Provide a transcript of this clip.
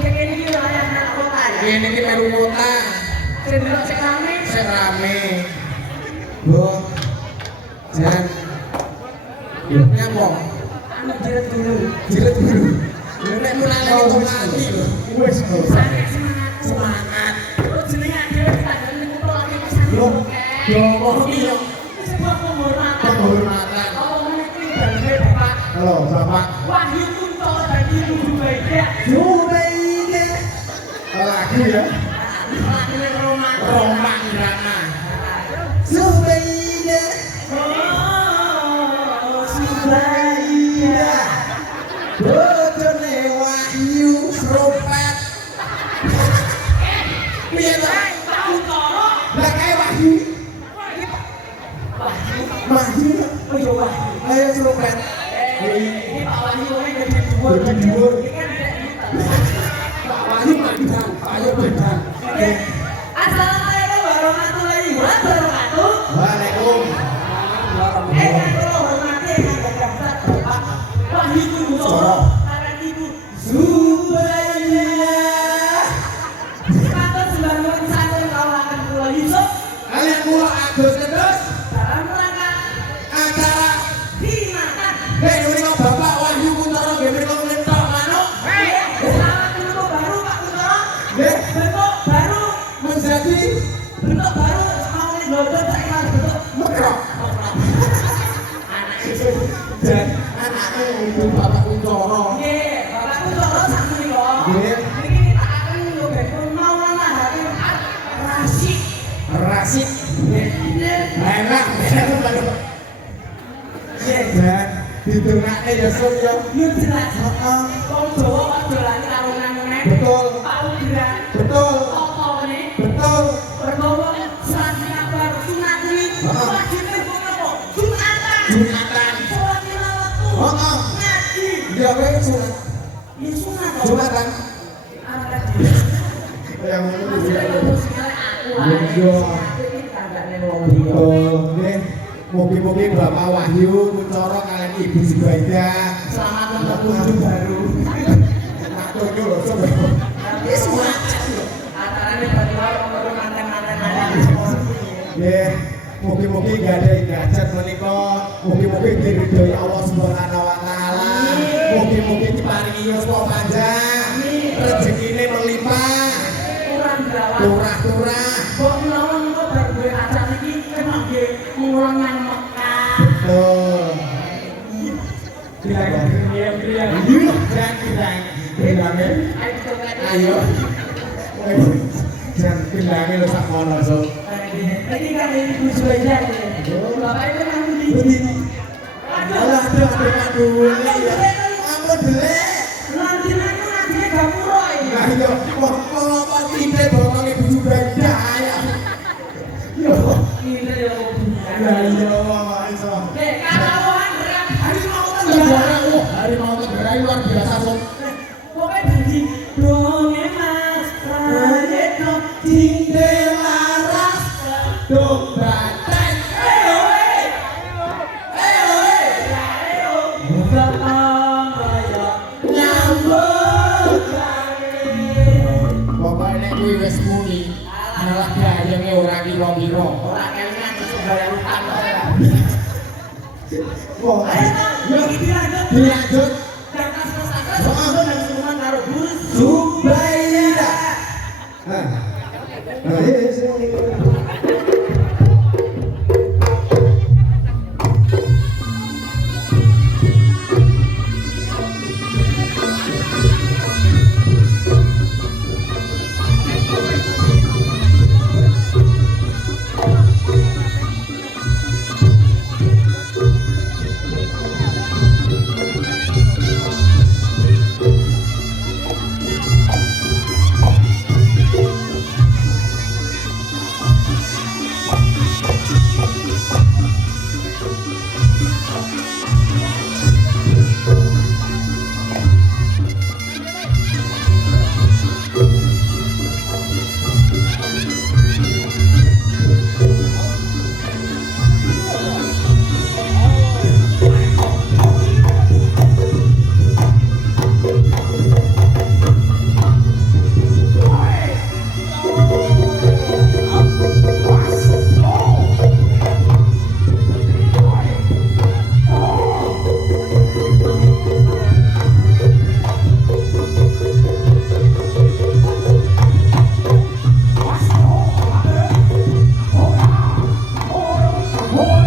Ini wilayah kota ya. Ini ki melu kota. Sing rame. Bu. Jan. Nyapa? Anu jiret dulu. Jilet dulu. Nek mulane itu mati lho. Wis Semangat. Terus jenenge dhewe tanggal niku kok lagi pesan. yo kok Iya. Sebuah penghormatan. Penghormatan. Oh, ini dari Bapak halo Bapak Wahyu Kunto dan Ibu Zubaida. Zubaida lagi ya Ini Roman. Roman Rama. Zubaida Oh, Zubaida bojone Wahyu Seropet. Piye to? Tahu toro. lah kae Wahyu Wahyu Oh, iya Wahyu. ayo Zubaida Ini Pak Wahyu ini jadi dua. Jadi dua. Ini kan tidak kita. Pak Wahyu Mandang, Pak Wahyu Mandang. Assalamualaikum warahmatullahi wabarakatuh. Waalaikumsalam Kalau hormati yang daftar Bapak Wahyu Kunto karena Ibu Zubaida Sepakat sembilan satu kawakan Pulau Yusuf kalian kula Agus terus dalam rangka acara dimakan. ini kok Bapak Wahyu Kuntoro nggih mriko ngentok manuk Selamat bentuk baru Pak Kunto. nggih Bentuk baru, menjadi bentuk baru mau ngelodot saya harus bentuk mekrok anak itu. dan anaknya itu Bapak Kuntoro Oke, Bapak Kunto sama nih kok. Nggih. Ini kita akan mencoba Maulana Habib Rasyid. Rasid enak dan didengake ya Sun ya Ini jelas. heeh Wong Jawa kok dolane karo nang-nang. betul Pak Udran. betul Apa ini? betul Berbawa surat kabar sunat ini. Wajibnya bukan apa? Sunatan. Jumatan Sholat lima waktu. heeh Ngaji. dia wae sunat Ya sunat. Jumatan Anak tadi. yang ngono Masih kuwi ada musiknya aku. Iya. Ini kagaknya wong liya. nggih mugi-mugi Bapak Wahyu Kuntoro kalian Ibu Zubaida Selamat untuk kunjung baru. matur lho sobat Ini sunat. Acaranya berdua orang manten-manten ada. nggih mugi-mugi gak ada gadget menika mugi-mugi diridhoi Allah Subhanahu wa taala mugi-mugi diparingi yuswa panjang rezekine melimpah Kurang berawal. turah-turah Kok melawan kok baru gue acara ini kena gue ngulang yang Mekah. betul Diam. jangan bilangnya Ayo coba. ayo jangan bilangnya lo sak mono so Ini kan Ibu Zubaida ini. Bapak itu kan di. alah aduh aku delek Nanti gak murah ini. nah yo kok tidak bawa Ibu Zubaida ya yo Ini dia mau ya yo iso Kalauan berat. harimau Tenggara luar biasa so Pokoknya janji. Donge mas. Rayeto. Cinde laras domba tek pokoknya kuwi wis muni malah gayenge ora kira-kira Orang kelingan terus bayar utang. wah Ayo dilanjut. dilanjut Dan kas-kas dan siluman karo Gus Zubaida yes Oh,